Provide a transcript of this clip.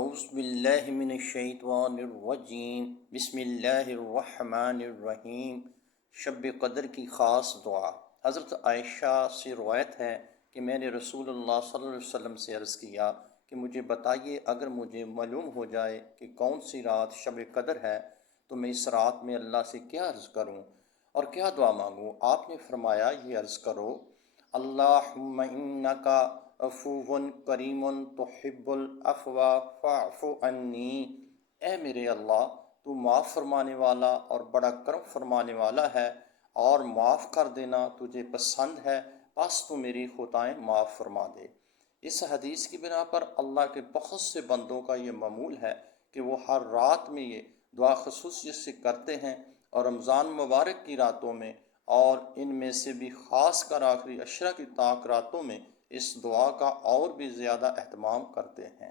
اعوذ باللہ من الشیطان الرجیم بسم اللہ الرحمن الرحیم۔ شب قدر کی خاص دعا۔ حضرت عائشہ سے روایت ہے کہ میں نے رسول اللہ صلی اللہ علیہ وسلم سے عرض کیا کہ مجھے بتائیے، اگر مجھے معلوم ہو جائے کہ کون سی رات شب قدر ہے تو میں اس رات میں اللہ سے کیا عرض کروں اور کیا دعا مانگوں؟ آپ نے فرمایا، یہ عرض کرو، اللہم انکا عفو کریم تحب العفو فاعف عنی۔ اے میرے اللہ، تو معاف فرمانے والا اور بڑا کرم فرمانے والا ہے اور معاف کر دینا تجھے پسند ہے، بس تو میری خطائیں معاف فرما دے۔ اس حدیث کی بنا پر اللہ کے بہت سے بندوں کا یہ معمول ہے کہ وہ ہر رات میں یہ دعا خصوصیت سے کرتے ہیں، اور رمضان مبارک کی راتوں میں اور ان میں سے بھی خاص کر آخری عشرہ کی طاق راتوں میں اس دعا کا اور بھی زیادہ اہتمام کرتے ہیں۔